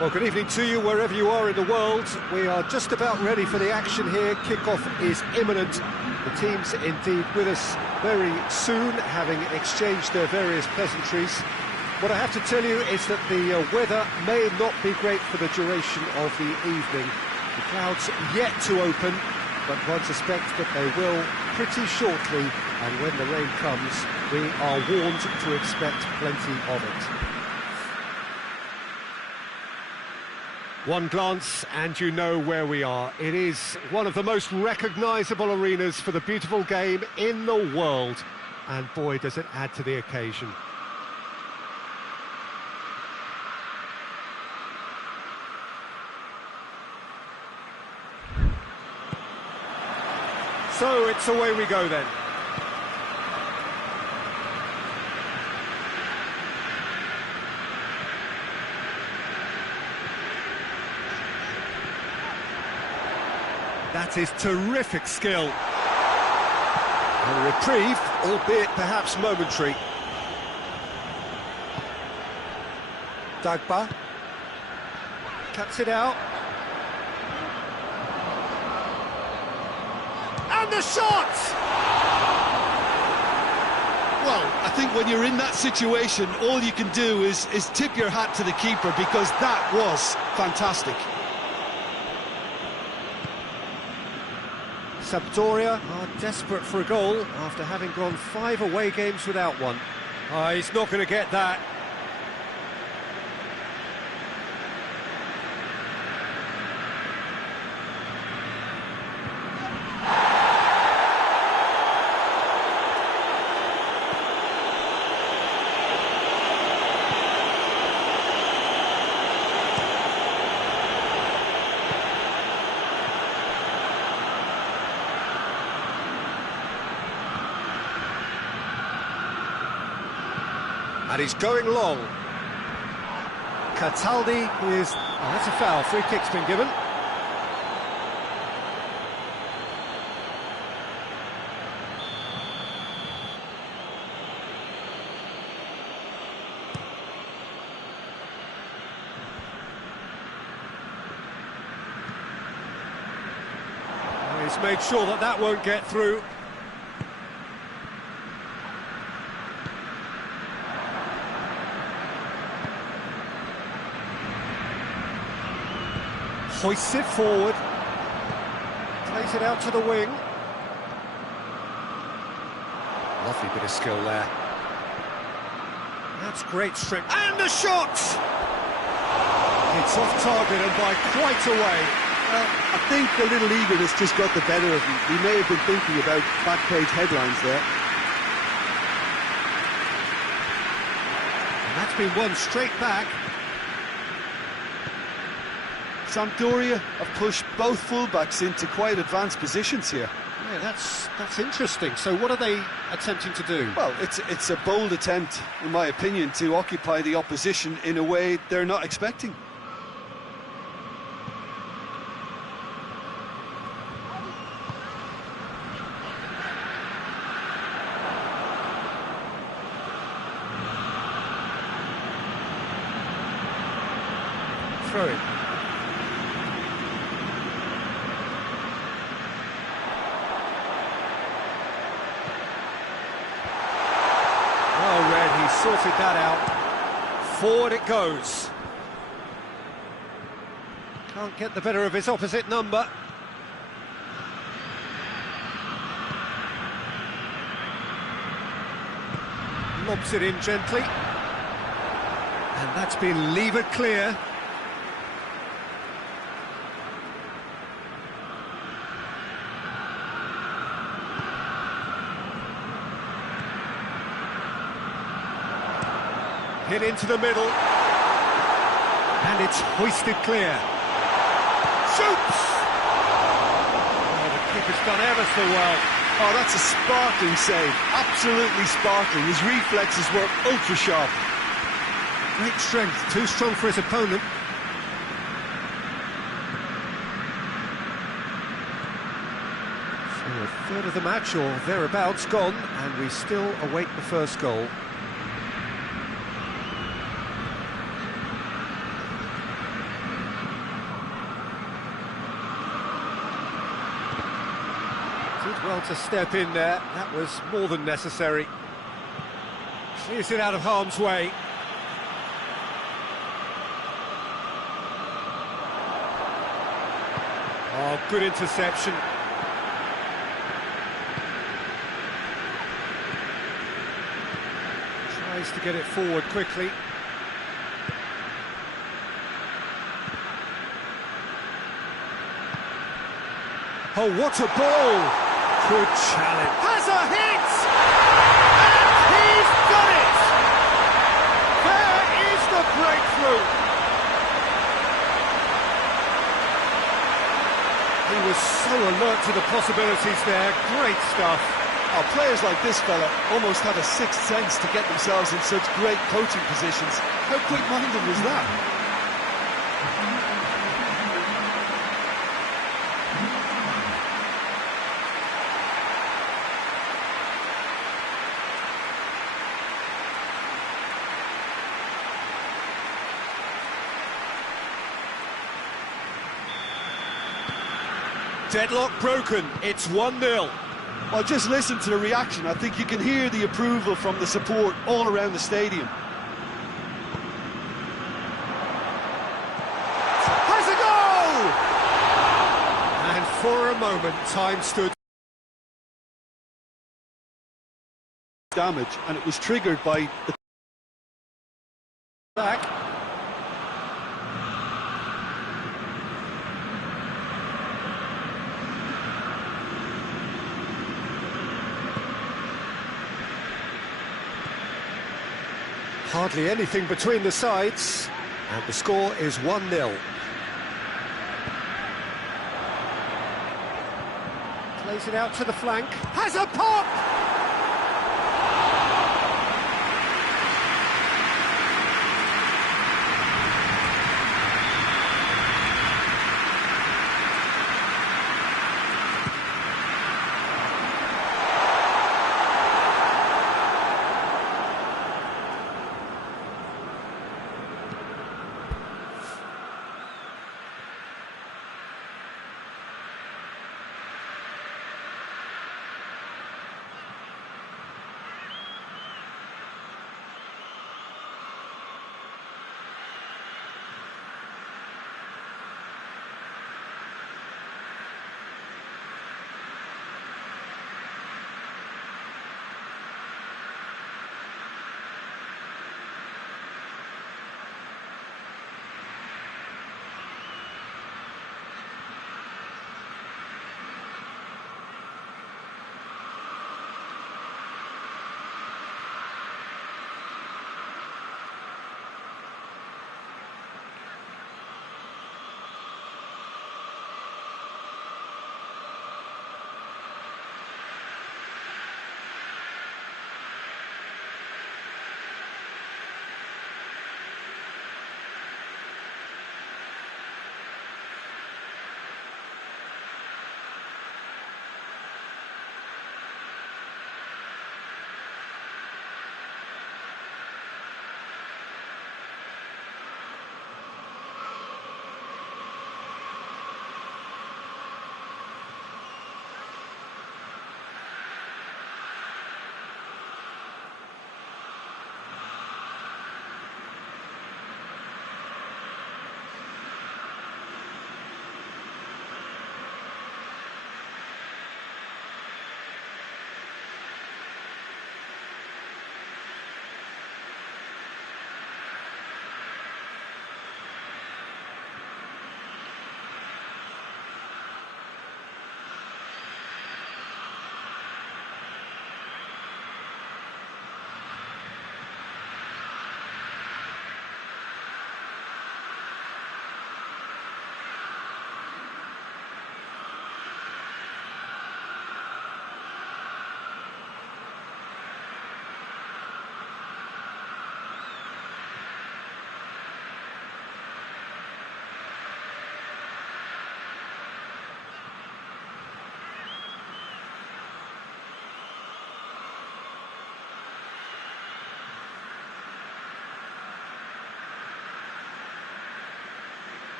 Well, good evening to you wherever you are in the world. We are just about ready for the action here. Kickoff is imminent. The team's indeed with us very soon, having exchanged their various pleasantries. What I have to tell you is that the weather may not be great for the duration of the evening. The clouds yet to open, but one suspects that they will pretty shortly, and when the rain comes, we are warned to expect plenty of it. One glance and you know where we are. It is one of the most recognisable arenas for the beautiful game in the world. And boy, does it add to the occasion. So it's away we go then. That is terrific skill. A reprieve, albeit perhaps momentary. Dagba cuts it out. And the shot! Well, I think when you're in that situation, all you can do is tip your hat to the keeper, because that was fantastic. Sampdoria are desperate for a goal after having gone 5 away games without one. He's not going to get that. And he's going long. Cataldi is... Oh, that's a foul. Free kick's been given. He's made sure that that won't get through. Hoists it forward, plays it out to the wing. Lovely bit of skill there. That's great strength. And the shot! It's off target and by quite a way. Well, I think a little eagerness just got the better of him. He may have been thinking about back-page headlines there. And that's been won straight back. Sampdoria have pushed both fullbacks into quite advanced positions here. Yeah, that's interesting. So what are they attempting to do? Well, it's a bold attempt, in my opinion, to occupy the opposition in a way they're not expecting. Throw it. Sorted that out. Forward it goes. Can't get the better of his opposite number. Lobs it in gently. And that's been levered clear. Hit into the middle, and it's hoisted clear. Shoots! Oh, the keeper's done ever so well. Oh, that's a sparkling save, absolutely sparkling. His reflexes were ultra sharp. Great strength, too strong for his opponent. So a third of the match, or thereabouts, gone, and we still await the first goal. What a step in there, that was more than necessary. Clears it out of harm's way. Oh, good interception. Tries to get it forward quickly. Oh, what a ball! Good challenge. Has a hit! And he's done it! There is the breakthrough! He was so alert to the possibilities there. Great stuff. Oh, players like this fella almost have a sixth sense to get themselves in such great coaching positions. How quick-minded was that? Deadlock broken, it's 1-0. Well, just listen to the reaction. I think you can hear the approval from the support all around the stadium. Has a goal! And for a moment, time stood. Damage, and it was triggered by the Back. Hardly anything between the sides, and the score is 1-0. Plays it out to the flank, has a pop!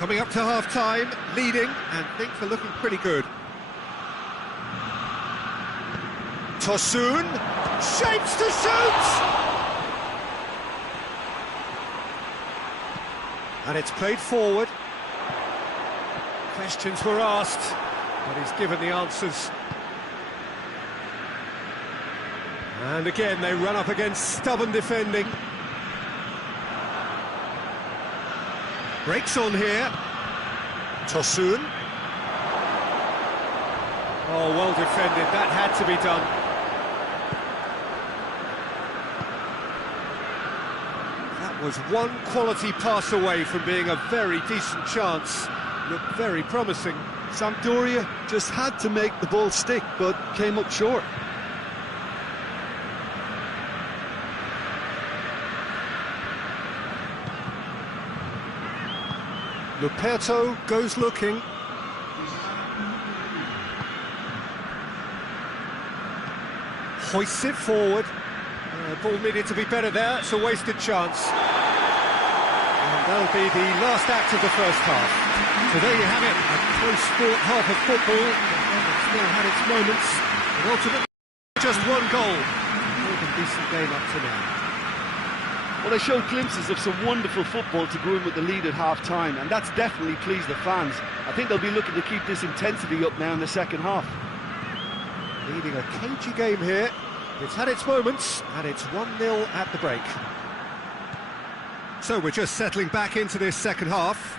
Coming up to half-time, leading, and things are looking pretty good. Tosun, shapes to shoot! And it's played forward. Questions were asked, but he's given the answers. And again, they run up against stubborn defending. Breaks on here. Tosun. Oh, well defended. That had to be done. That was one quality pass away from being a very decent chance. Looked very promising. Sampdoria just had to make the ball stick, but came up short. Luperto goes looking. Hoists it forward. Ball needed to be better there. It's a wasted chance. And that'll be the last act of the first half. So there you have it, a close sport half of football. It's still had its moments, but ultimately just one goal. More than decent game up to now. Well, they showed glimpses of some wonderful football to go in with the lead at half-time, and that's definitely pleased the fans. I think they'll be looking to keep this intensity up now in the second half. Leading a cagey game here. It's had its moments, and it's 1-0 at the break. So we're just settling back into this second half.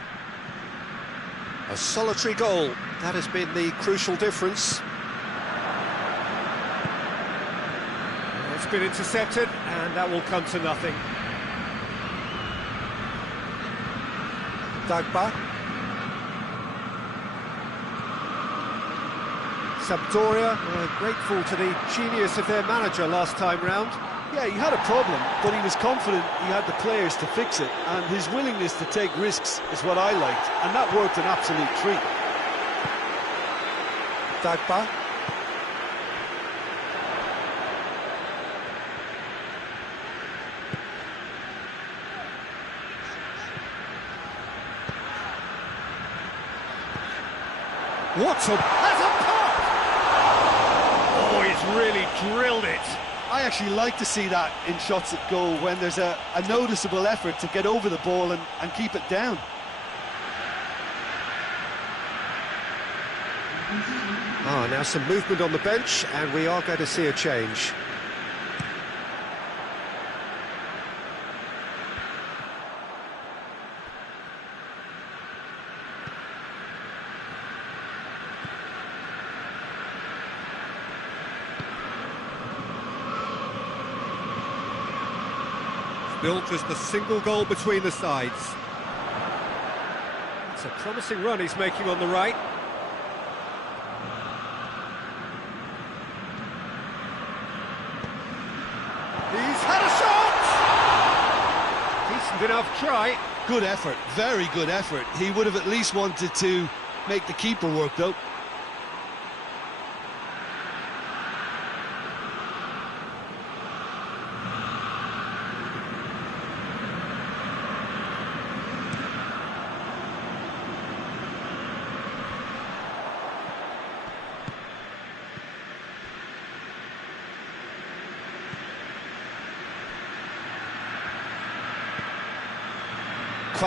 A solitary goal, that has been the crucial difference. It's been intercepted, and that will come to nothing. Dagba. Sampdoria were grateful to the genius of their manager last time round. Yeah, he had a problem, but he was confident he had the players to fix it, and his willingness to take risks is what I liked, and that worked an absolute treat. Dagba. What a... That's a pop! Oh, he's really drilled it. I actually like to see that in shots at goal, when there's a noticeable effort to get over the ball and keep it down. Ah, now some movement on the bench, and we are going to see a change. Built as the single goal between the sides. It's a promising run he's making on the right. He's had a shot! Decent enough try. Good effort, very good effort. He would have at least wanted to make the keeper work, though.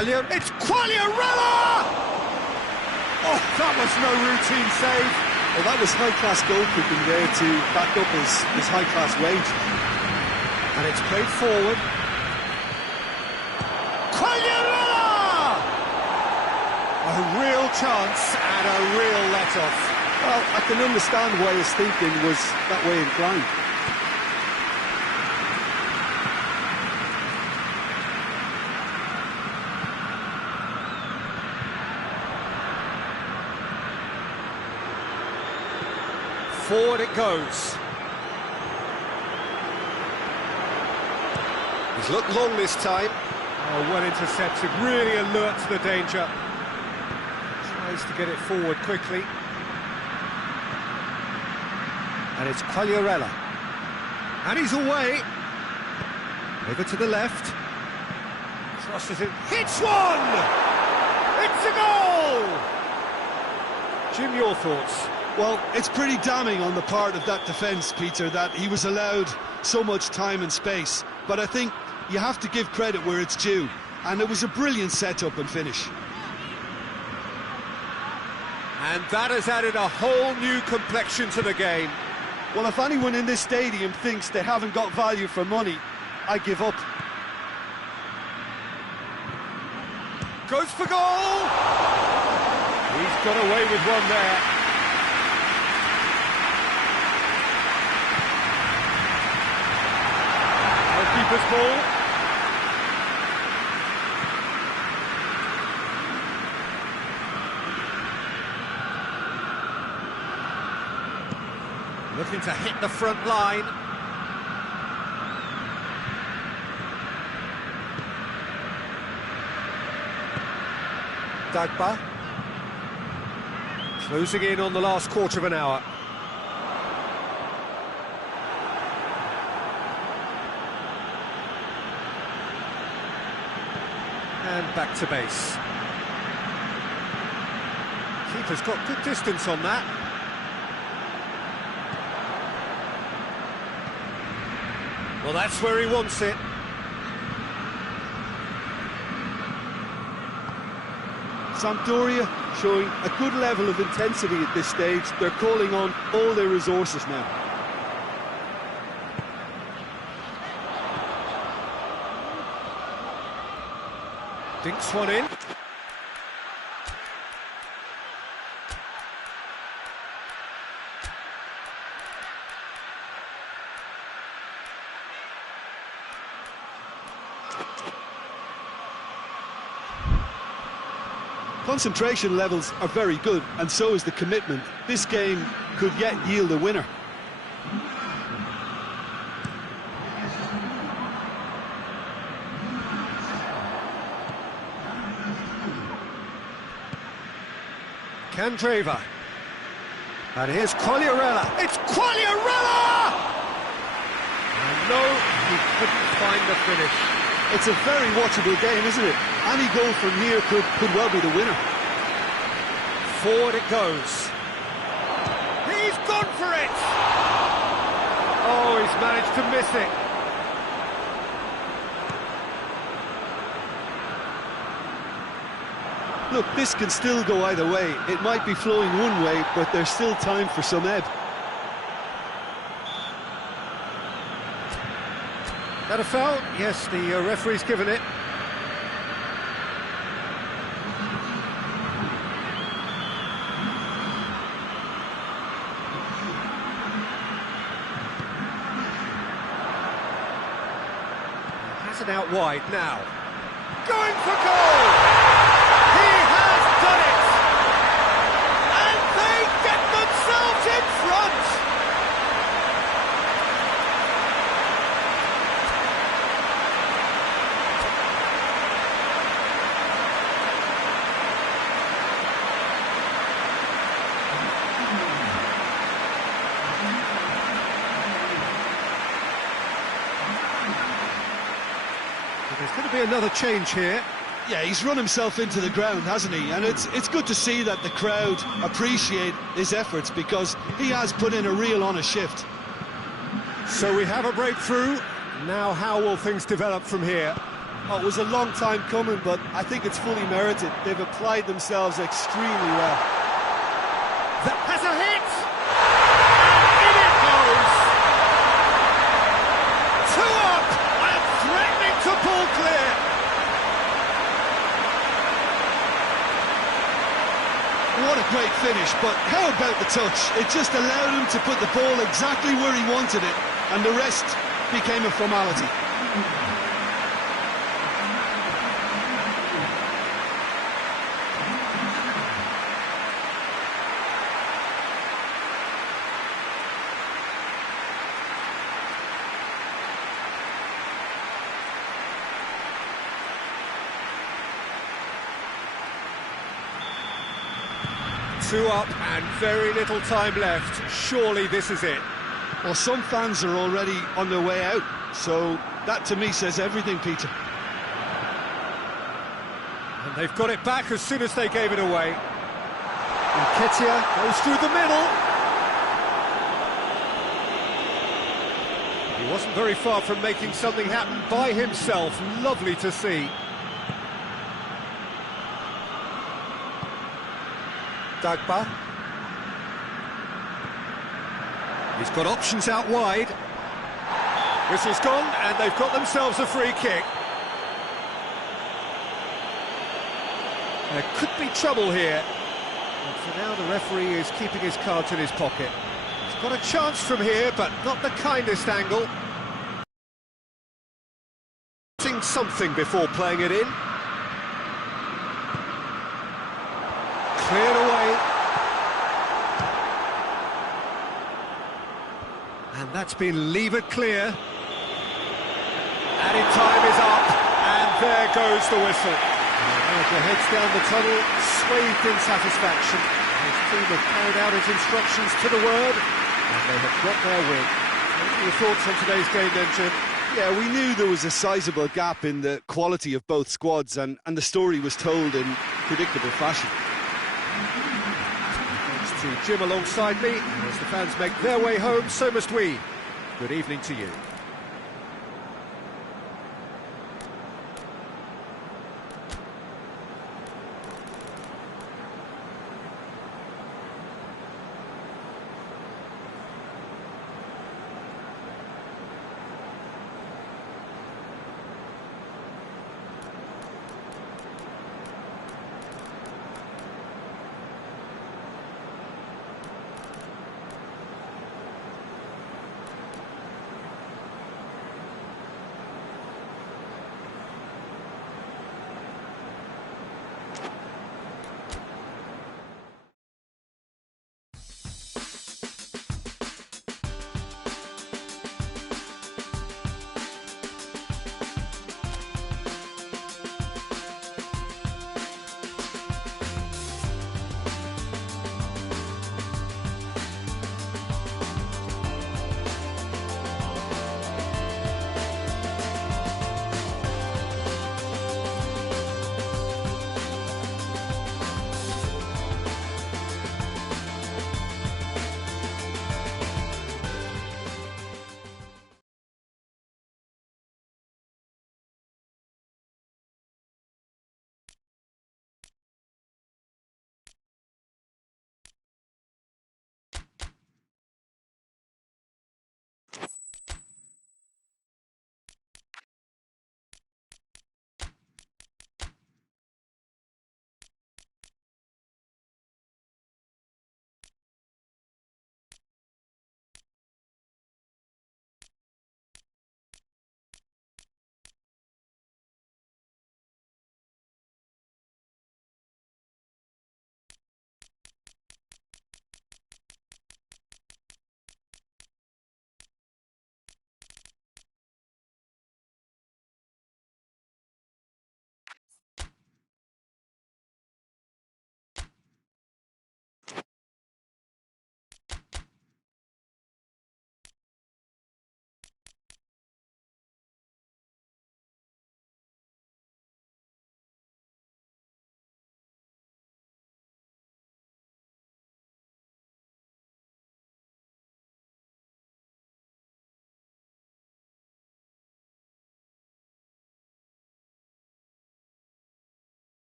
It's Quagliarella! Oh, that was no routine save. Well, that was high-class goalkeeping there to back up his high-class wage. And it's played forward. Quagliarella! A real chance and a real let-off. Well, I can understand why his thinking was that way inclined. Forward it goes. He's looked long this time. Oh, well intercepted, really alert to the danger. Tries to get it forward quickly. And it's Quagliarella. And he's away. Over to the left. Crosses it. Hits one! It's It's a goal! Jim, your thoughts? Well, it's pretty damning on the part of that defence, Peter, that he was allowed so much time and space. But I think you have to give credit where it's due. And it was a brilliant setup and finish. And that has added a whole new complexion to the game. Well, if anyone in this stadium thinks they haven't got value for money, I give up. Goes for goal! He's got away with one there. Keeper's ball. Looking to hit the front line. Dagba. Closing in on the last quarter of an hour. And back to base. Keeper's got good distance on that. Well, that's where he wants it. Sampdoria showing a good level of intensity at this stage. They're calling on all their resources now. Dinks one in. Concentration levels are very good, and so is the commitment. This game could yet yield a winner. Candreva. And here's Quagliarella. It's Quagliarella! And no, he couldn't find the finish. It's a very watchable game, isn't it? Any goal from here could well be the winner. Forward it goes. He's gone for it! Oh, he's managed to miss it. Look, this can still go either way. It might be flowing one way, but there's still time for some ebb. That a foul? Yes, the referee's given it. Has it out wide now. Going for goal! He has done it! And they get themselves in front! There's going to be another change here. Yeah, he's run himself into the ground, hasn't he? And it's good to see that the crowd appreciate his efforts, because he has put in a real honest shift. So we have a breakthrough. Now how will things develop from here? Oh, it was a long time coming, but I think it's fully merited. They've applied themselves extremely well. That has a hit! And in it goes! 2 up and threatening to pull clear. What a great finish, but how about the touch? It just allowed him to put the ball exactly where he wanted it, and the rest became a formality. Two up and very little time left. Surely this is it. Well, some fans are already on their way out, so that to me says everything, Peter. And they've got it back as soon as they gave it away. Ketia goes through the middle. He wasn't very far from making something happen by himself. Lovely to see. Dagba. He's got options out wide. Whistle's gone, and they've got themselves a free kick. There could be trouble here. But for now, the referee is keeping his cards in his pocket. He's got a chance from here, but not the kindest angle. Seeing something before playing it in. Cleared away. And that's been levered clear. Added time is up, and there goes the whistle. The heads down the tunnel, swathed in satisfaction. His team have carried out his instructions to the word, and they have got their win. What are your thoughts on today's game then, Jim? Yeah, we knew there was a sizable gap in the quality of both squads, and the story was told in predictable fashion. Thanks to Jim alongside me, and as the fans make their way home, so must we. Good evening to you.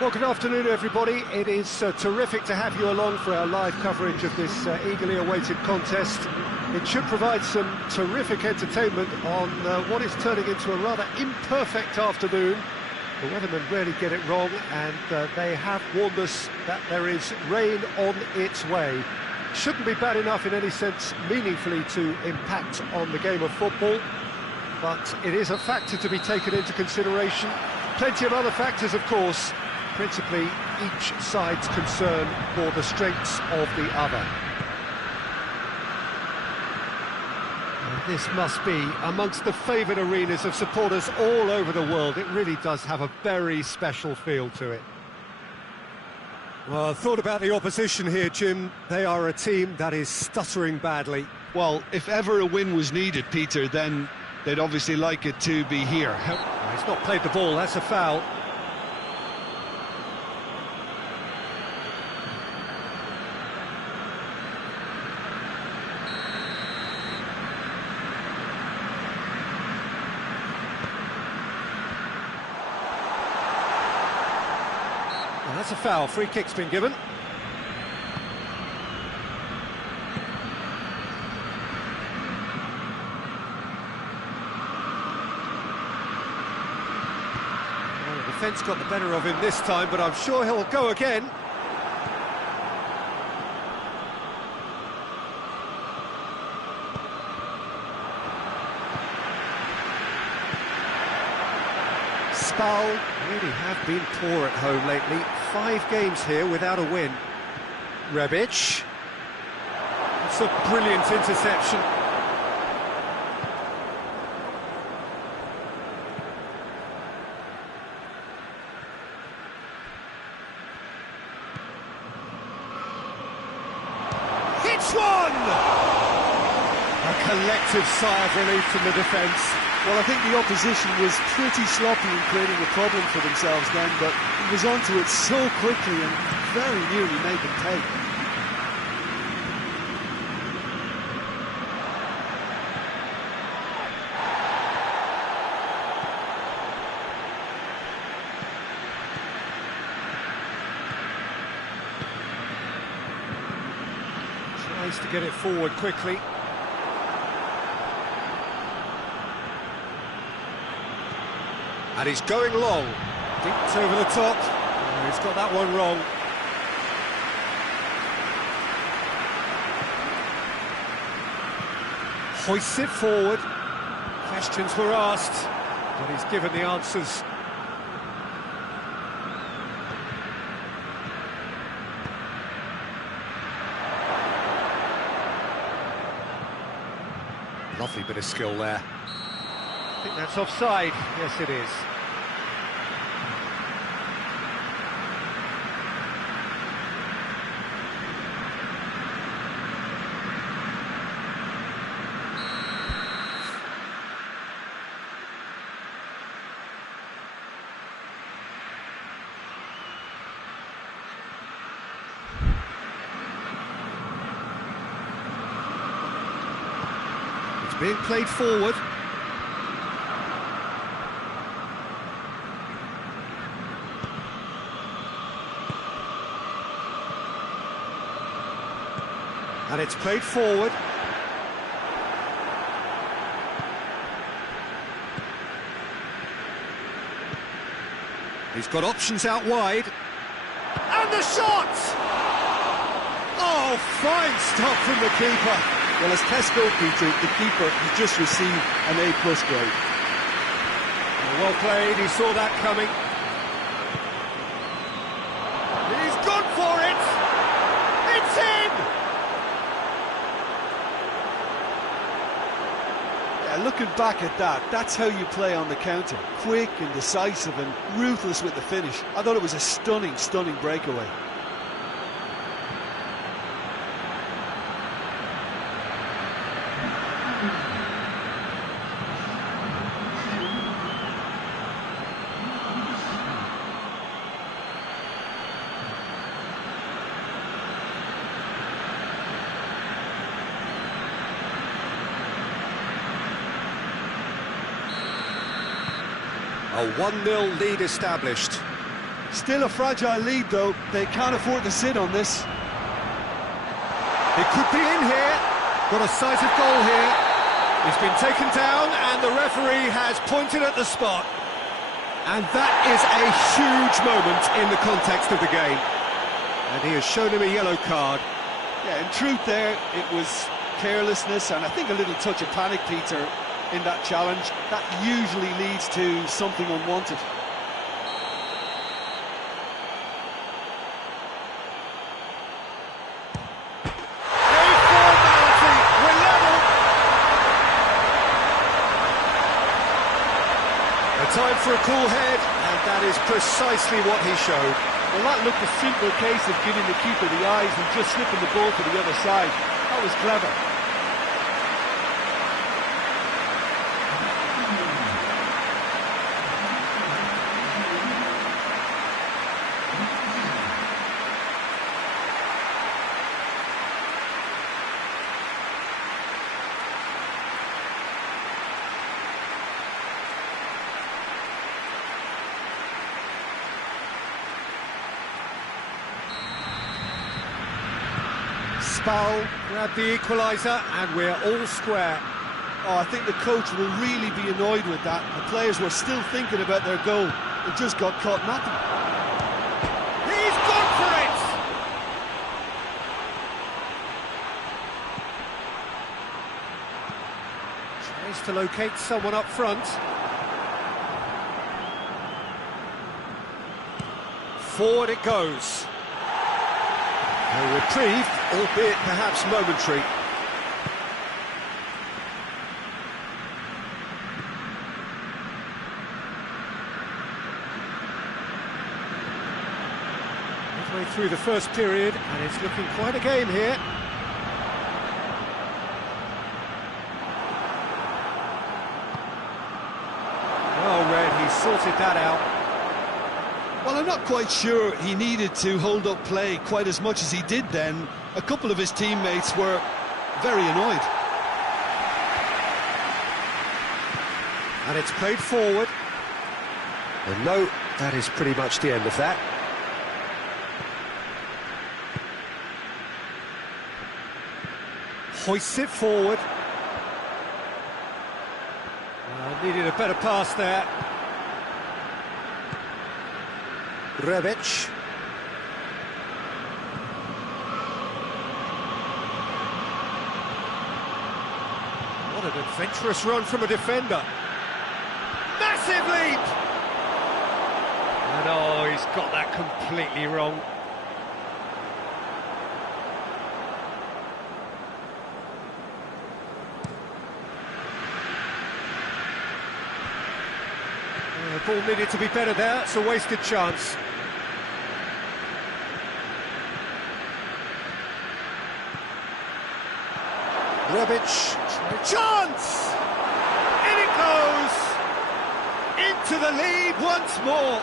Well, good afternoon, everybody. It is terrific to have you along for our live coverage of this eagerly awaited contest. It should provide some terrific entertainment on what is turning into a rather imperfect afternoon. The weathermen rarely get it wrong, and they have warned us that there is rain on its way. Shouldn't be bad enough in any sense meaningfully to impact on the game of football, but it is a factor to be taken into consideration. Plenty of other factors, of course, principally each side's concern for the strengths of the other. And this must be amongst the favoured arenas of supporters all over the world. It really does have a very special feel to it. Well, I thought about the opposition here, Jim. They are a team that is stuttering badly. Well, if ever a win was needed, Peter, then they'd obviously like it to be here. Oh, he's not played the ball, that's a foul. Well, that's a foul, free kick's been given. Defence got the better of him this time, but I'm sure he'll go again. Spal really have been poor at home lately. 5 games here without a win. Rebic. It's a brilliant interception. One! A collective sigh of relief from the defence. Well, I think the opposition was pretty sloppy in creating a problem for themselves then, but he was onto it so quickly and very nearly made them pay. To get it forward quickly. And he's going long. Dipped over the top. Oh, he's got that one wrong. Hoists it forward. Questions were asked, but he's given the answers. Lovely bit of skill there. I think that's offside. Yes, it is. Being played forward. And it's played forward. He's got options out wide. And the shot! Oh, fine stuff from the keeper. Well, as Tesco, Peter, the keeper has just received an A+ grade. Well played, he saw that coming. He's gone for it! It's in! Yeah, looking back at that, that's how you play on the counter. Quick and decisive and ruthless with the finish. I thought it was a stunning, stunning breakaway. A 1-0 lead established. Still a fragile lead, though. They can't afford to sit on this. It could be in here. Got a sight of goal here. He's been taken down and the referee has pointed at the spot. And that is a huge moment in the context of the game. And he has shown him a yellow card. Yeah, in truth there, it was carelessness and I think a little touch of panic, Peter, in that challenge. That usually leads to something unwanted. Time for a cool head, and that is precisely what he showed. Well, that looked a simple case of giving the keeper the eyes and just slipping the ball to the other side. That was clever. Spal grabbed the equaliser and we're all square. Oh, I think the coach will really be annoyed with that. The players were still thinking about their goal. They just got caught napping. He's gone for it! Tries to locate someone up front. Forward it goes. A reprieve, albeit perhaps momentary. Midway through the first period, and it's looking quite a game here. Well read, he sorted that out. Well, I'm not quite sure he needed to hold up play quite as much as he did then. A couple of his teammates were very annoyed. And it's played forward. And no, that is pretty much the end of that. Hoists it forward. Needed a better pass there. Rebic. What an adventurous run from a defender. Massive leap! And oh, he's got that completely wrong. The ball needed to be better there, it's a wasted chance. Rebic, chance! In it goes! Into the lead once more!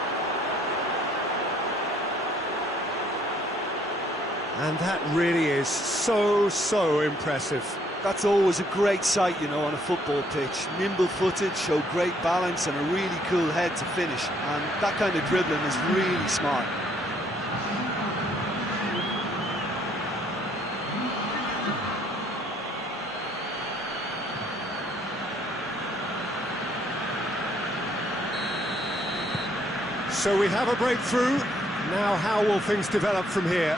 And that really is so impressive. That's always a great sight, you know, on a football pitch. Nimble-footed, show great balance and a really cool head to finish. And that kind of dribbling is really smart. So we have a breakthrough. Now how will things develop from here?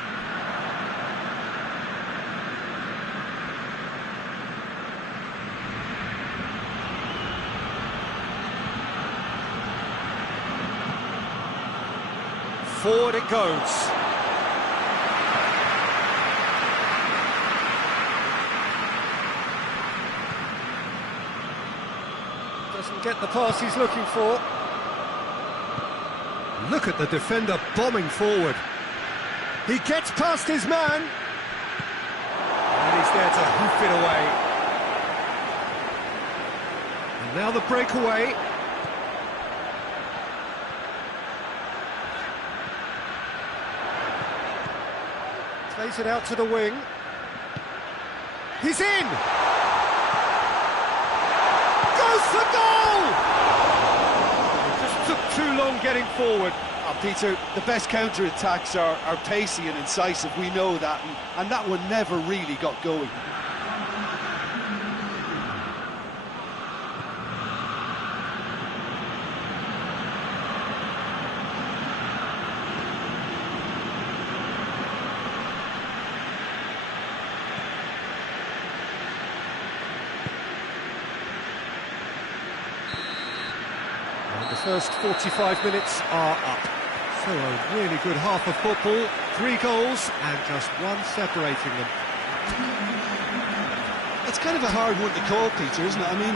Forward it goes. Doesn't get the pass he's looking for. Look at the defender bombing forward. He gets past his man. And he's there to hoof it away. And now the breakaway. Plays it out to the wing. He's in! Goes for goal! It just took too long getting forward. Peter, the best counter-attacks are pacey and incisive, we know that, and that one never really got going. The first 45 minutes are up. So a really good half of football, 3 goals and just one separating them. It's kind of a hard one to call, Peter, isn't it? I mean,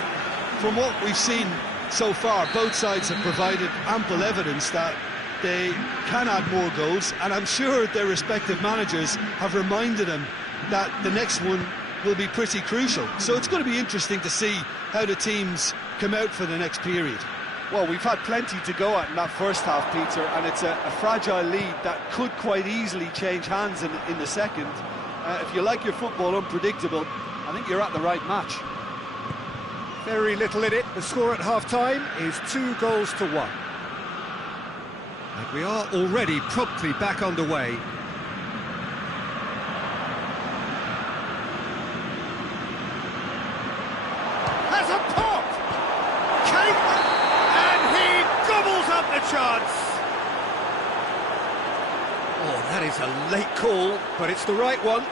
from what we've seen so far, both sides have provided ample evidence that they can add more goals, and I'm sure their respective managers have reminded them that the next one will be pretty crucial. So it's going to be interesting to see how the teams come out for the next period. Well, we've had plenty to go at in that first half, Peter, and it's a fragile lead that could quite easily change hands in the second. If you like your football unpredictable, I think you're at the right match. Very little in it. The score at half-time is 2 goals to 1. And we are already promptly back underway. Has a pop! Kate! Up the chance. Oh, that is a late call, but it's the right one.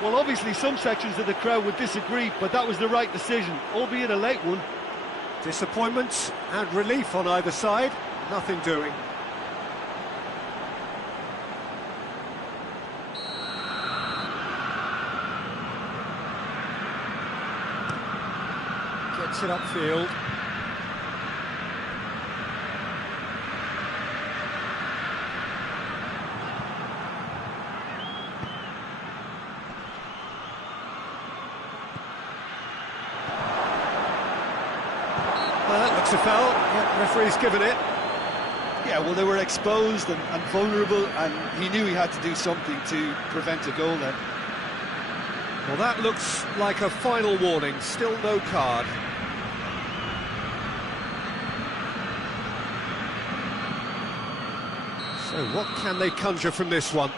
Well, obviously some sections of the crowd would disagree, but that was the right decision, albeit a late one. Disappointment and relief on either side, nothing doing. Gets it upfield. That looks a foul. Yeah, referee's given it. Yeah, well, they were exposed and vulnerable, and he knew he had to do something to prevent a goal there. Well, that looks like a final warning. Still no card. So what can they conjure from this one?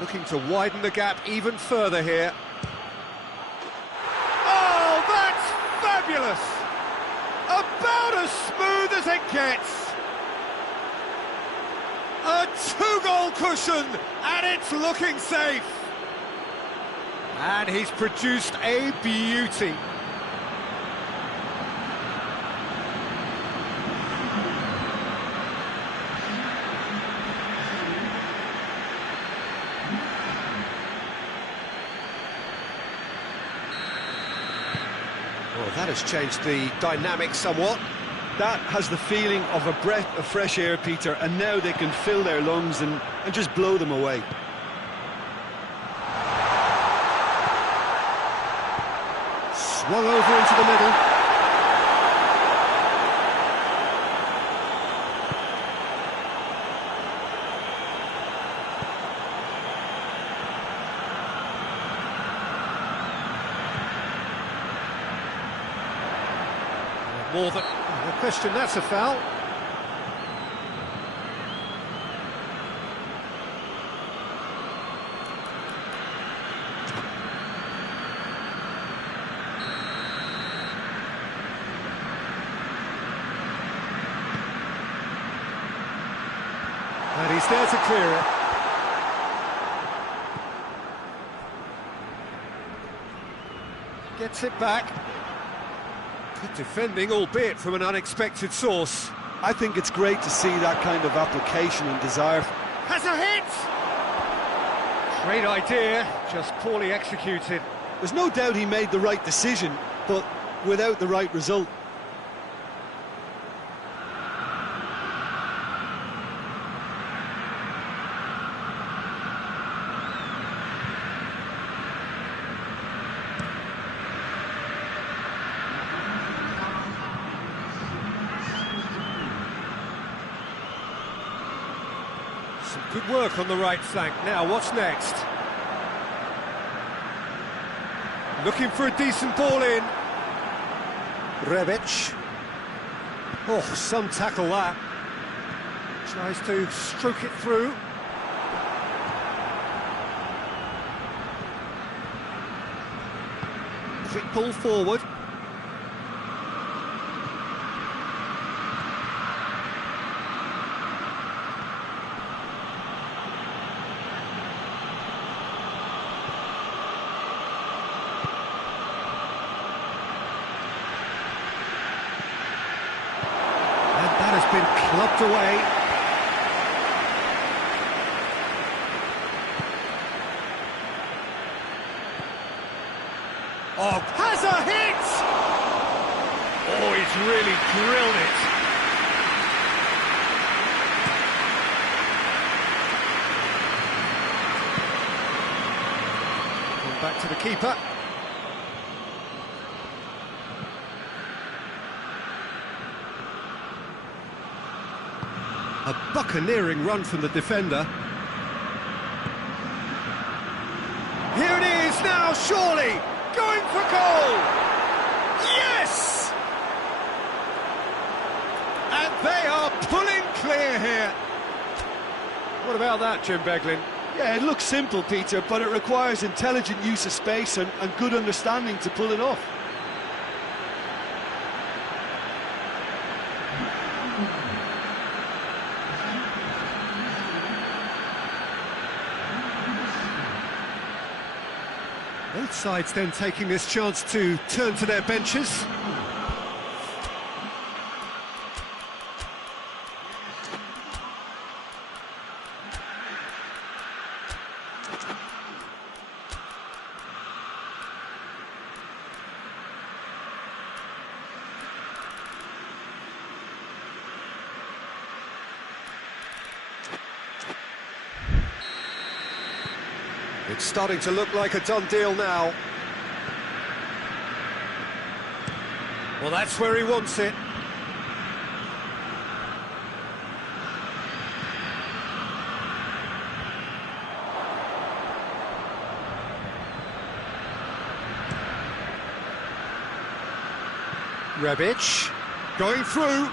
Looking to widen the gap even further here. Oh, that's fabulous! About as smooth as it gets. A 2-goal cushion, and it's looking safe. And he's produced a beauty. Well, that has changed the dynamic somewhat. That has the feeling of a breath of fresh air, Peter, and now they can fill their lungs and just blow them away. Swung over into the middle. More than no question, that's a foul. And he's there to clear it. Gets it back. Good defending, albeit from an unexpected source. I think it's great to see that kind of application and desire. Has a hit! Great idea, just poorly executed. There's no doubt he made the right decision, but without the right result. Some good work on the right flank. Now, what's next? Looking for a decent ball in. Rebic. Oh, some tackle that. Tries to stroke it through. Quick pull forward. And that has been clubbed away. Oh, has a hit! Oh, he's really drilled it. Come back to the keeper. A buccaneering run from the defender. Here it is now, surely! Going for goal! Yes! And they are pulling clear here. What about that, Jim Beglin? Yeah, it looks simple, Peter, but it requires intelligent use of space and good understanding to pull it off. Both sides then taking this chance to turn to their benches. It's starting to look like a done deal now. Well, that's where he wants it. Rebic going through.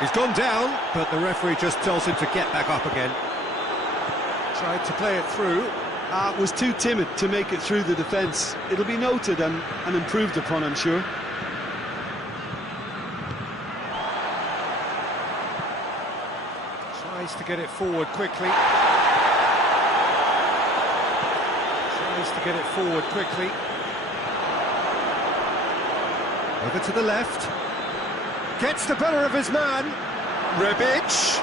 He's gone down, but the referee just tells him to get back up again. Tried to play it through. Was too timid to make it through the defence. It'll be noted and improved upon, I'm sure. Tries to get it forward quickly. Over to the left. Gets the better of his man. Rebic.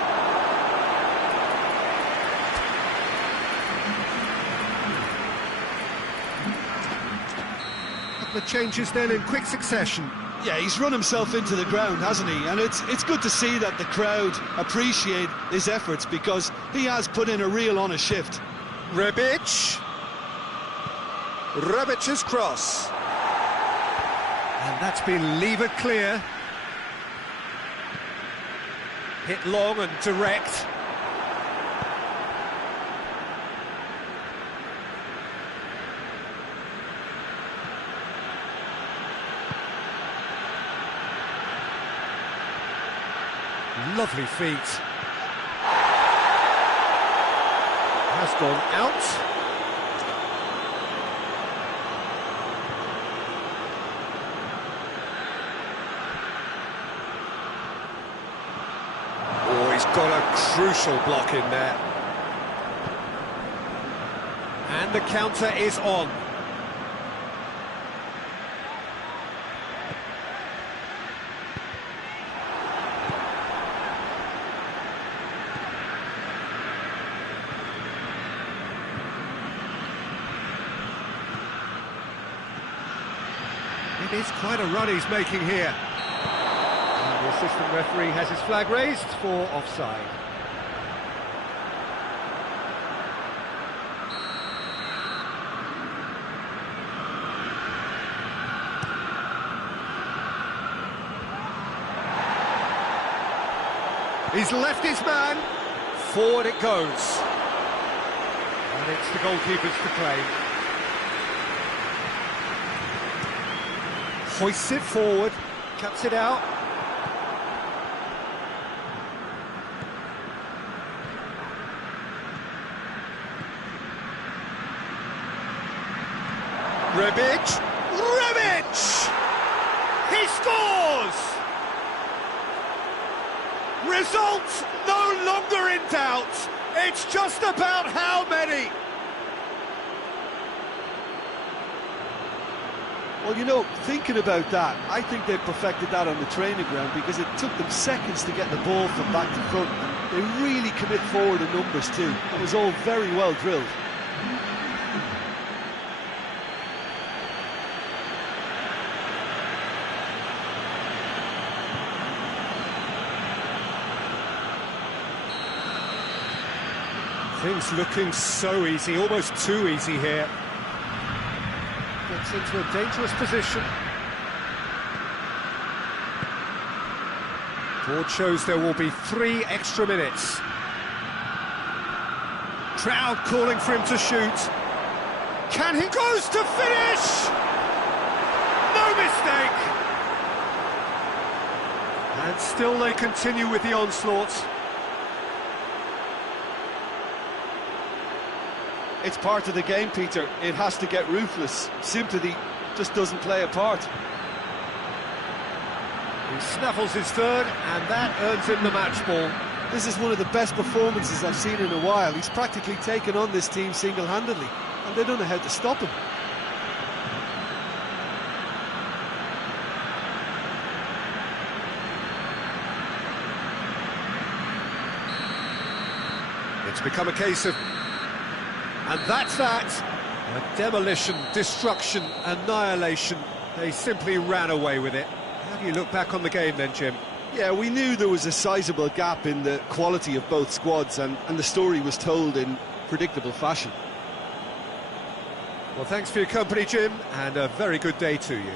The changes then in quick succession. Yeah, he's run himself into the ground, hasn't he? And it's good to see that the crowd appreciate his efforts because he has put in a real honest shift. Rebic. Rebic's cross. And that's been levered clear. Hit long and direct. Lovely feet. Has gone out. Oh, he's got a crucial block in there. And the counter is on. It is quite a run he's making here. And the assistant referee has his flag raised for offside. He's left his man. Forward it goes. And it's the goalkeeper's to claim. Hoists it forward, cuts it out. Rebic! Rebic! He scores! Results no longer in doubt. It's just about how many. Well, you know, thinking about that, I think they perfected that on the training ground because it took them seconds to get the ball from back to front. They really commit forward in numbers too. It was all very well drilled. Things looking so easy, almost too easy here. Gets into a dangerous position. Board shows there will be 3 extra minutes. Crowd calling for him to shoot. Can he goes to finish? No mistake. And still they continue with the onslaught. It's part of the game, Peter. It has to get ruthless. Sympathy just doesn't play a part. He snaffles his third, and that earns him the match ball. This is one of the best performances I've seen in a while. He's practically taken on this team single-handedly, and they don't know how to stop him. It's become a case of... And that's that. A demolition, destruction, annihilation. They simply ran away with it. How do you look back on the game then, Jim? Yeah, we knew there was a sizable gap in the quality of both squads, and the story was told in predictable fashion. Well, thanks for your company, Jim, and a very good day to you.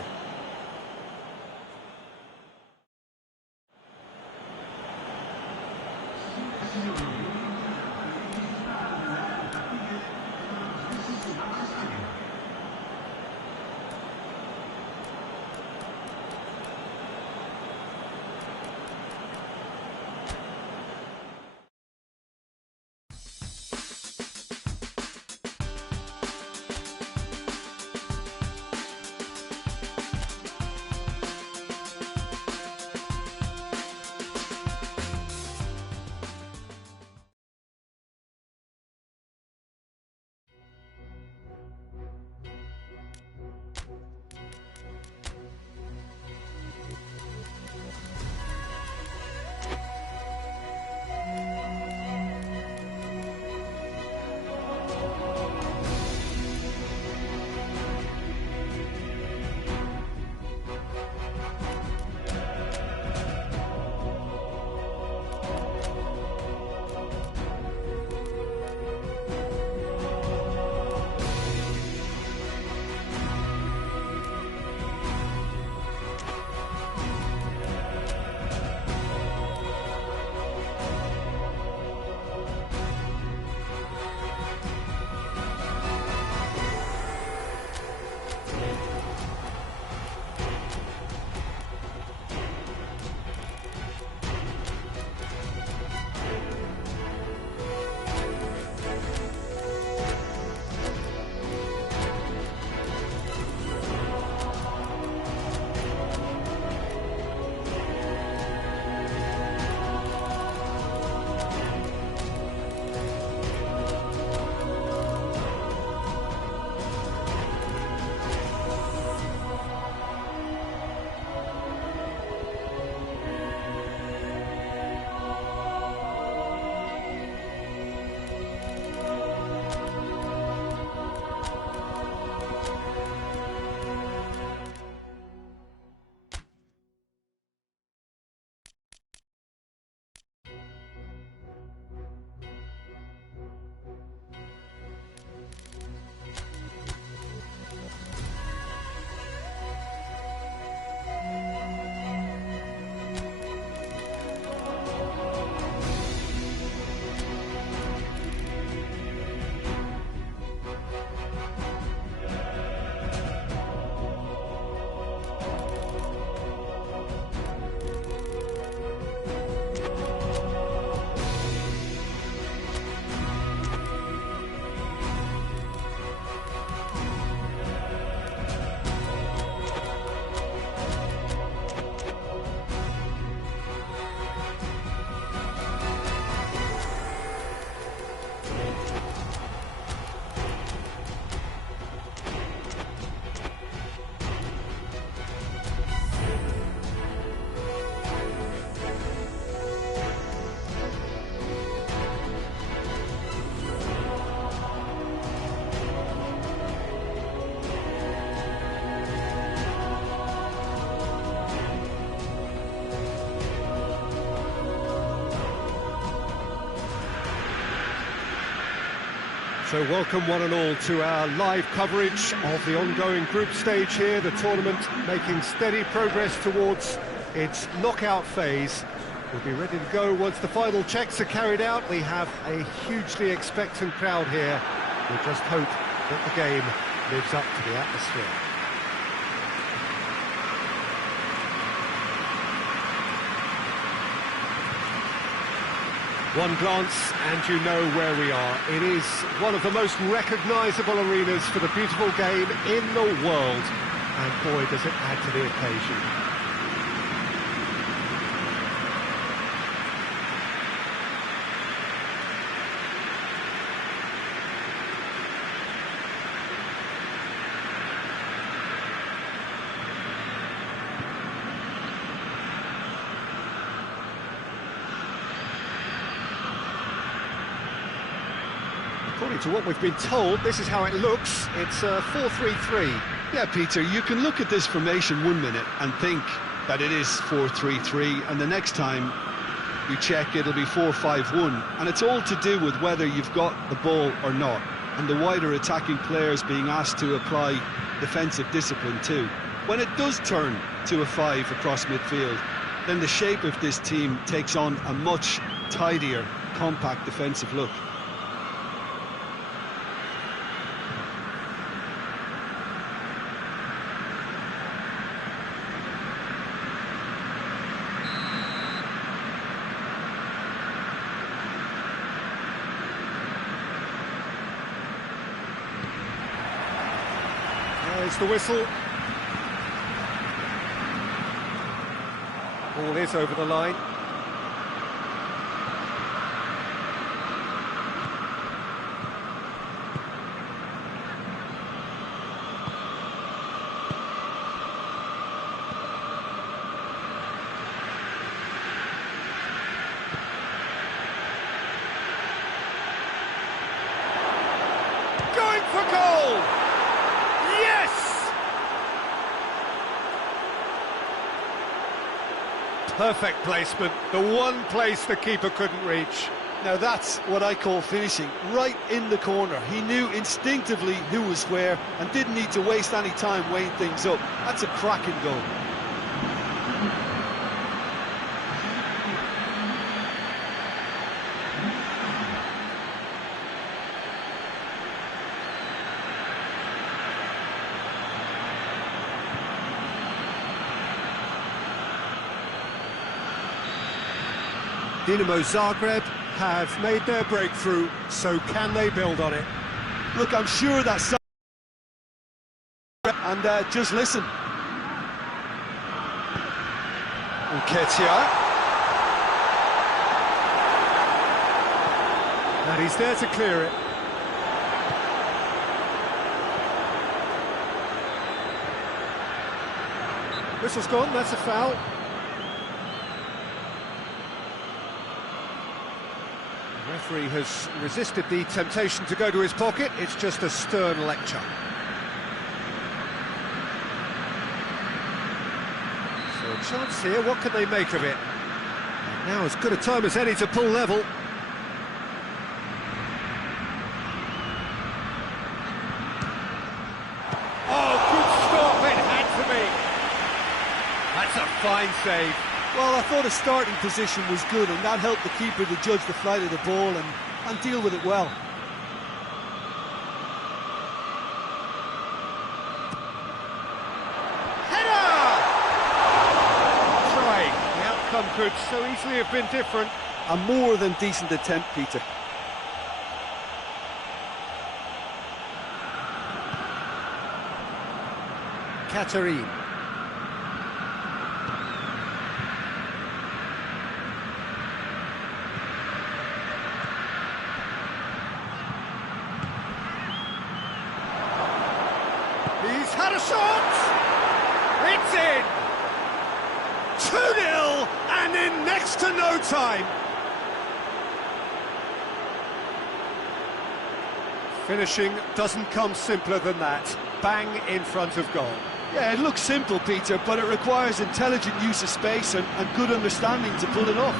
So welcome one and all to our live coverage of the ongoing group stage here, the tournament making steady progress towards its knockout phase. We'll be ready to go once the final checks are carried out. We have a hugely expectant crowd here. We just hope that the game lives up to the atmosphere. One glance and you know where we are. It is one of the most recognisable arenas for the beautiful game in the world. And boy, does it add to the occasion. According to what we've been told, this is how it looks. It's 4-3-3. Yeah, Peter, you can look at this formation 1 minute and think that it is 4-3-3, and the next time you check, it'll be 4-5-1. And it's all to do with whether you've got the ball or not, and the wider attacking players being asked to apply defensive discipline too. When it does turn to a 5 across midfield, then the shape of this team takes on a much tidier, compact defensive look. There's the whistle. Ball is over the line. Going for goal! Perfect placement, the one place the keeper couldn't reach. Now that's what I call finishing, right in the corner. He knew instinctively who was where and didn't need to waste any time weighing things up. That's a cracking goal. Dinamo Zagreb have made their breakthrough, so can they build on it? Look, I'm sure that's... And just listen. Nketiah. And he's there to clear it. Whistle's gone, that's a foul. The referee has resisted the temptation to go to his pocket. It's just a stern lecture. So a chance here, what can they make of it? Now as good a time as any to pull level. Oh, good stop, it had to be. That's a fine save. Well, I thought his starting position was good, and that helped the keeper to judge the flight of the ball and deal with it well. Header! Trying. The outcome could so easily have been different. A more than decent attempt, Peter. Katarine. He's had a shot! It's in! 2-0 and in next to no time! Finishing doesn't come simpler than that. Bang in front of goal. Yeah, it looks simple, Peter, but it requires intelligent use of space and good understanding to pull it off.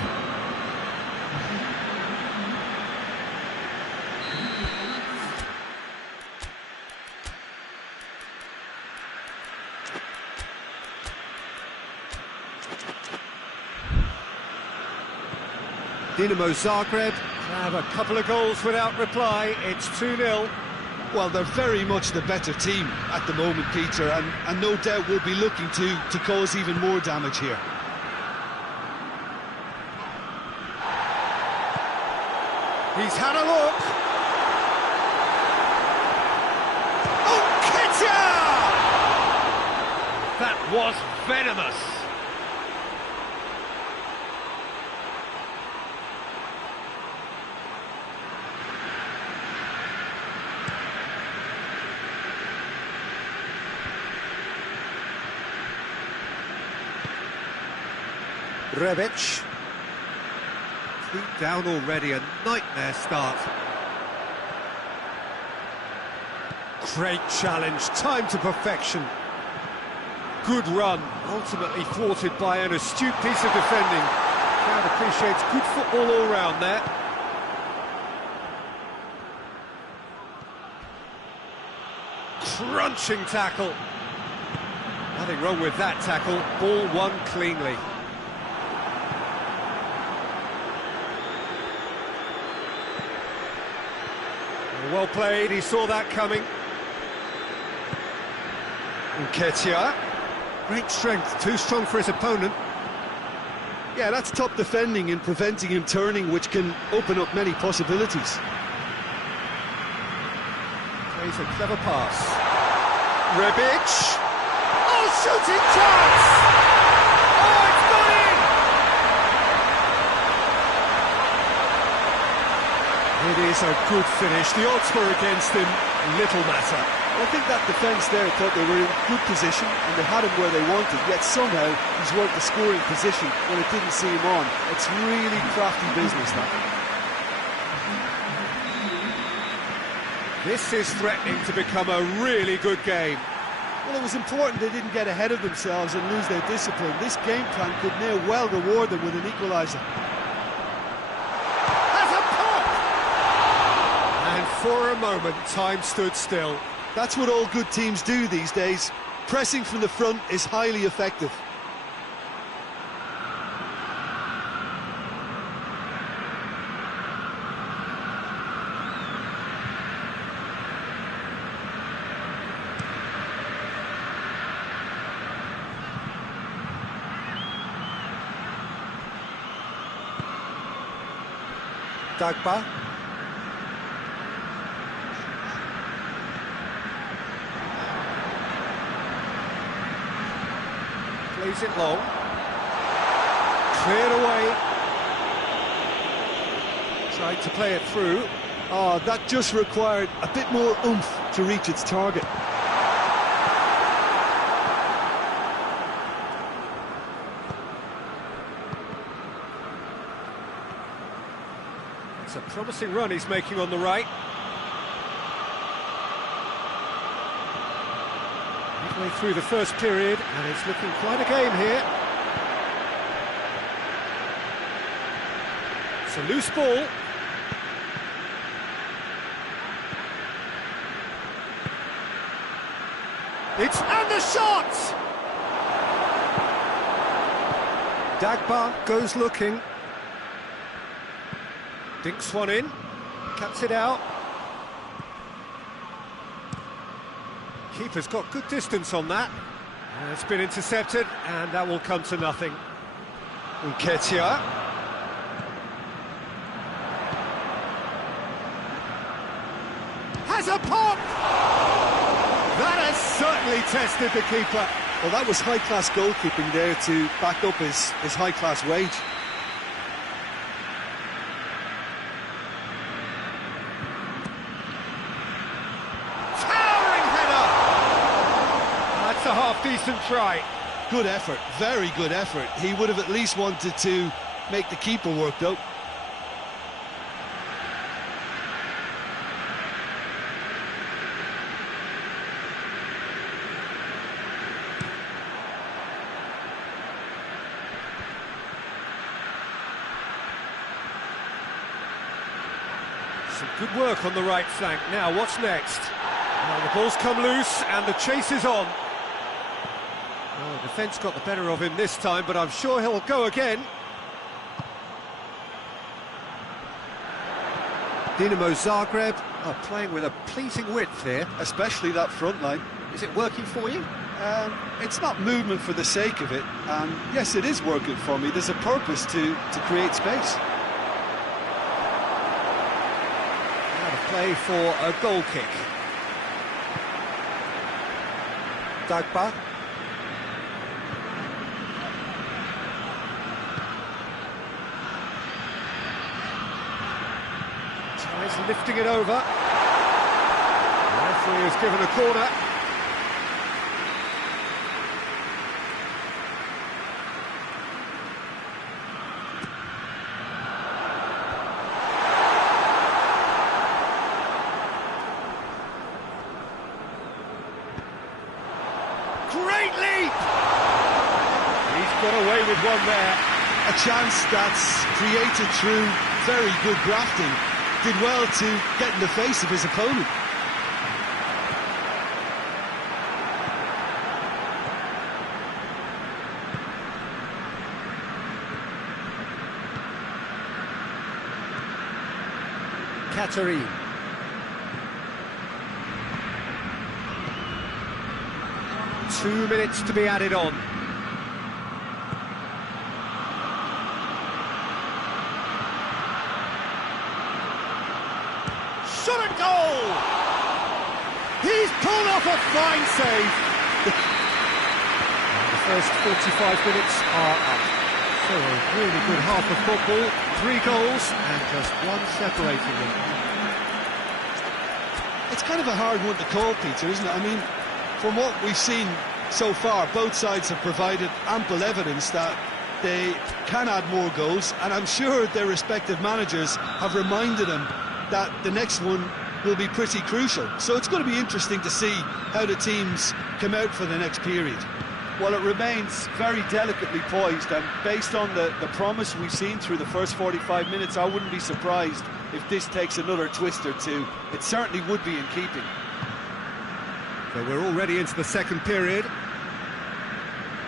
Dinamo Zagreb have a couple of goals without reply. It's 2-0. Well, they're very much the better team at the moment, Peter, and no doubt will be looking to cause even more damage here. He's had a look. That was venomous. Rebic. 2 down already, a nightmare start. Great challenge, time to perfection. Good run, ultimately thwarted by an astute piece of defending. Crowd appreciates good football all round there. Crunching tackle. Nothing wrong with that tackle, ball won cleanly. Well played, he saw that coming. Nketiah. Great strength, too strong for his opponent. Yeah, that's top defending and preventing him turning, which can open up many possibilities. Plays a clever pass. Rebic. Oh, shooting chance! Oh, it's gone in! It is a good finish. The odds were against him, little matter. I think that defence there thought they were in good position and they had him where they wanted, yet somehow he's worked the scoring position when it didn't see him on. It's really crafty business, that. This is threatening to become a really good game. Well, it was important they didn't get ahead of themselves and lose their discipline. This game plan could now well reward them with an equaliser. Has a pop! And for a moment, time stood still. That's what all good teams do these days. Pressing from the front is highly effective. Dagba. Plays it long. Cleared away. Tried to play it through. Oh, that just required a bit more oomph to reach its target. It's a promising run he's making on the right. Midway through the first period, and it's looking quite a game here. It's a loose ball. And the shot! Dagba goes looking. Dinks one in, cuts it out. Keeper's got good distance on that. It's been intercepted, and that will come to nothing. Nketiah. Has a pop! That has certainly tested the keeper. Well, that was high-class goalkeeping there to back up his high-class wage. A half-decent try. Good effort, very good effort. He would have at least wanted to make the keeper work, though. Some good work on the right flank. Now, what's next? Well, the ball's come loose, and the chase is on. Well, the defence got the better of him this time, but I'm sure he'll go again. Dinamo Zagreb are playing with a pleasing width here. Especially that front line. Is it working for you? It's not movement for the sake of it, and yes, it is working for me. There's a purpose to create space. Now to play for a goal kick. Dagba. Tries lifting it over. The referee has given a corner. Great leap! He's got away with one there. A chance that's created through very good grafting. Did well to get in the face of his opponent. Katarine. Two minutes to be added on. Shot at goal! He's pulled off a fine save. The first 45 minutes are up. So a really good half of football, 3 goals and just one separating them. It's kind of a hard one to call, Peter, isn't it? I mean, from what we've seen so far, both sides have provided ample evidence that they can add more goals, and I'm sure their respective managers have reminded them that the next one will be pretty crucial. So it's going to be interesting to see how the teams come out for the next period. Well, it remains very delicately poised, and based on the promise we've seen through the first 45 minutes, I wouldn't be surprised if this takes another twist or two. It certainly would be in keeping. So we're already into the second period.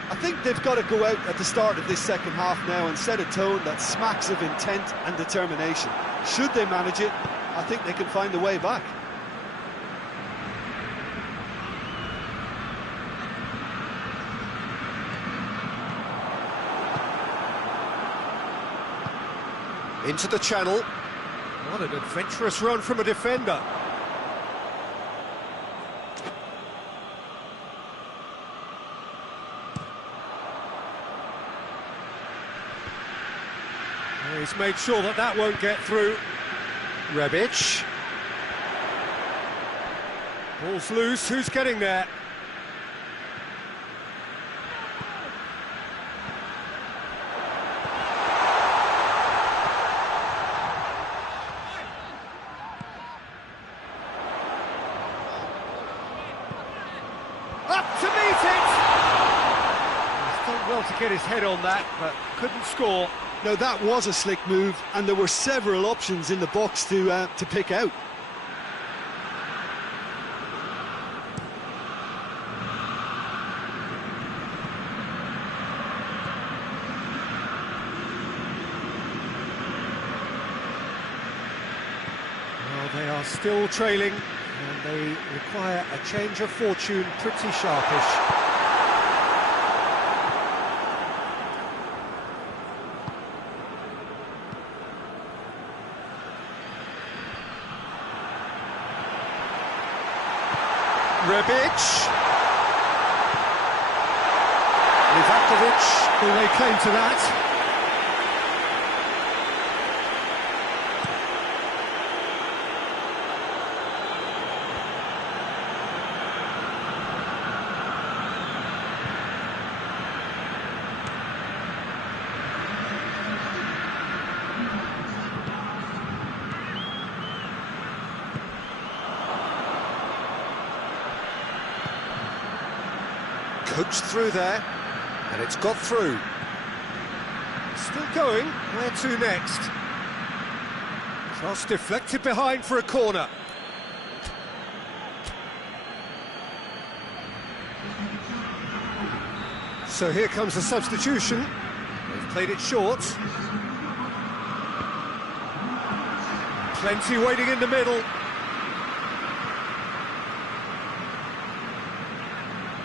I think they've got to go out at the start of this second half now and set a tone that smacks of intent and determination. Should they manage it, I think they can find a way back. Into the channel. What an adventurous run from a defender. He's made sure that that won't get through. Rebic. Ball's loose, who's getting there? Up to meet it! He's done well to get his head on that, but couldn't score. Now that was a slick move, and there were several options in the box to pick out. Well, they are still trailing, and they require a change of fortune pretty sharpish. Rebic. Livakovic will lay claim to that. Coached through there, and it's got through. Still going, where to next? Cross deflected behind for a corner. So here comes the substitution. They've played it short. Plenty waiting in the middle.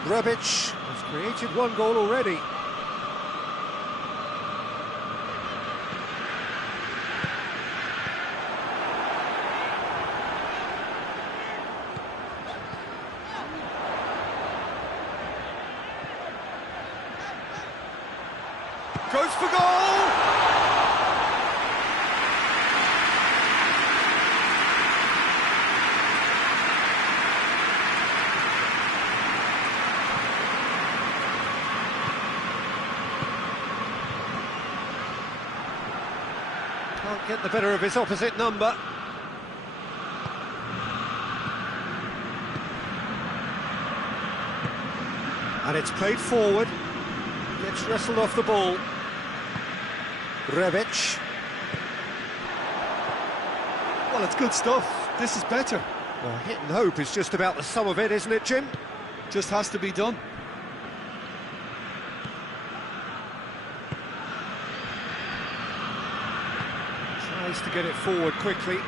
Rebic has created one goal already. Goes for goal! Can't get the better of his opposite number. And it's played forward. Gets wrestled off the ball. Rebic. Well, it's good stuff. This is better. Well, hit and hope is just about the sum of it, isn't it, Jim? Just has to be done. Tries to get it forward quickly.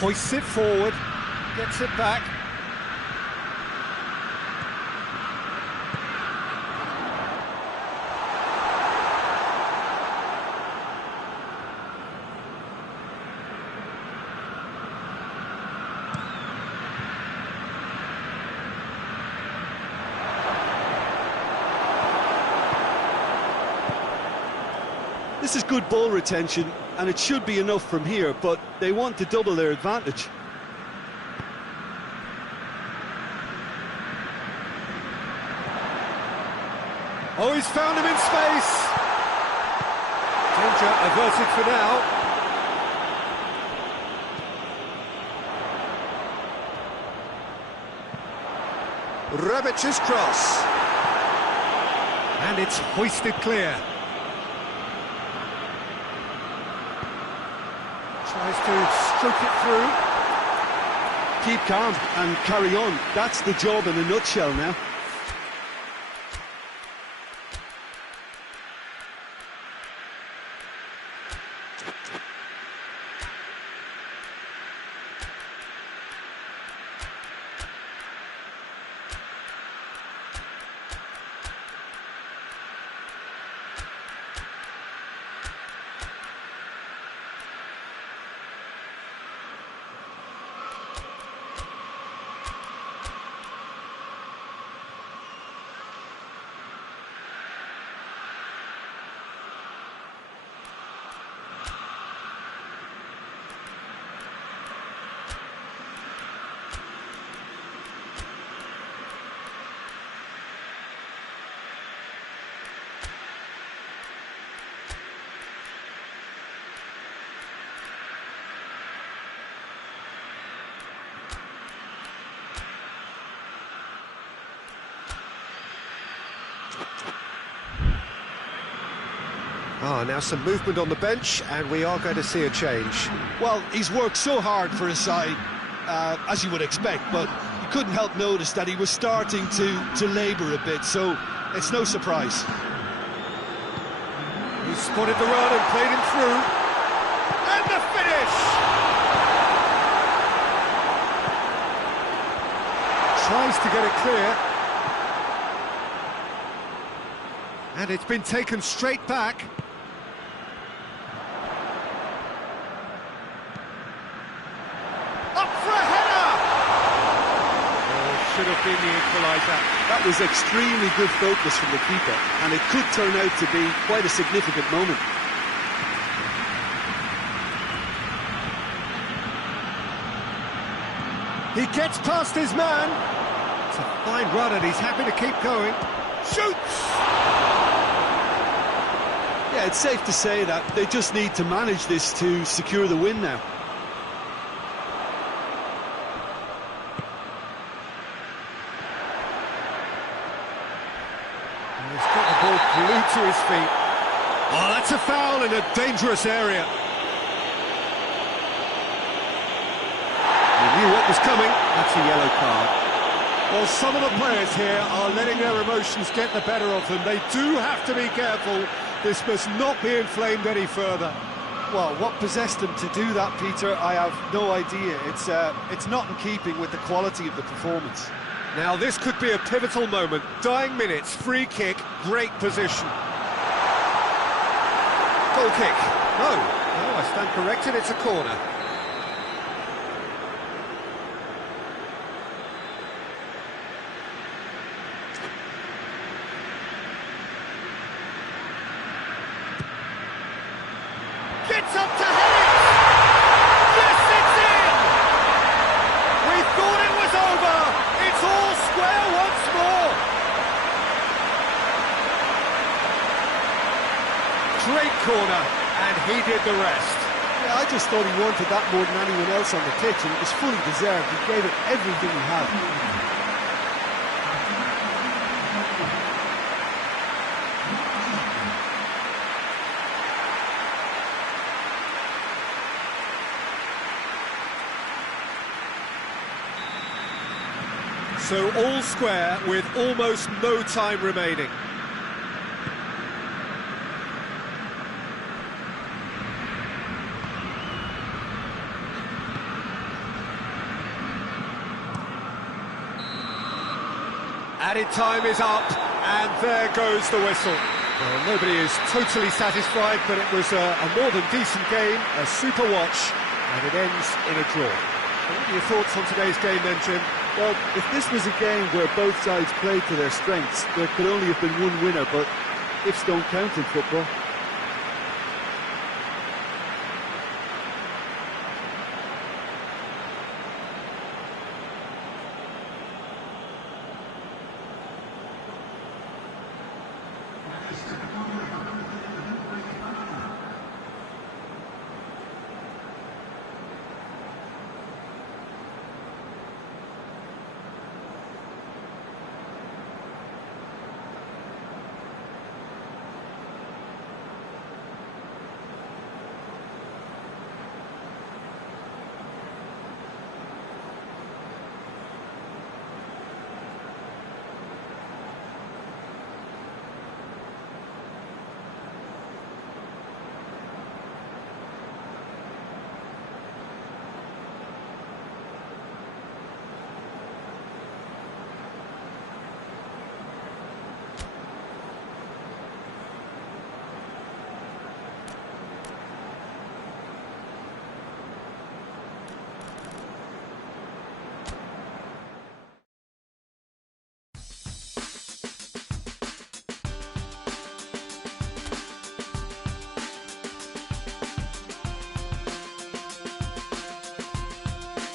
Hoists it forward. Gets it back. This is good ball retention, and it should be enough from here, but they want to double their advantage. Oh, he's found him in space! Danger averted for now. Rebic's cross. And it's hoisted clear. Tries to stroke it through. Keep calm and carry on. That's the job in a nutshell now. Now some movement on the bench, and we are going to see a change. Well, he's worked so hard for his side, as you would expect, but you couldn't help notice that he was starting to labour a bit, so it's no surprise. He spotted the run and played him through. And the finish! Tries to get it clear. And it's been taken straight back. Up for a header! Oh, should have been the equaliser. That was extremely good focus from the keeper, and it could turn out to be quite a significant moment. He gets past his man. It's a fine run, and he's happy to keep going. Shoots! Yeah, it's safe to say that they just need to manage this to secure the win now. He's got the ball glued to his feet. Oh, that's a foul in a dangerous area. He knew what was coming. That's a yellow card. Well, some of the players here are letting their emotions get the better of them. They do have to be careful. This must not be inflamed any further. Well, what possessed him to do that, Peter, I have no idea. It's not in keeping with the quality of the performance. Now this could be a pivotal moment. Dying minutes, free kick, great position. Goal kick. No, I stand corrected, it's a corner. Gets up to head it! Yes, it's in! We thought it was over! It's all square once more! Great corner, and he did the rest. Yeah, I just thought he wanted that more than anyone else on the pitch, and it was fully deserved. He gave it everything he had. So all square with almost no time remaining. Added time is up, and there goes the whistle. Well, nobody is totally satisfied, but it was a more than decent game, a super watch, and it ends in a draw. What are your thoughts on today's game then, Jim? Well, if this was a game where both sides played to their strengths, there could only have been one winner, but ifs don't count in football.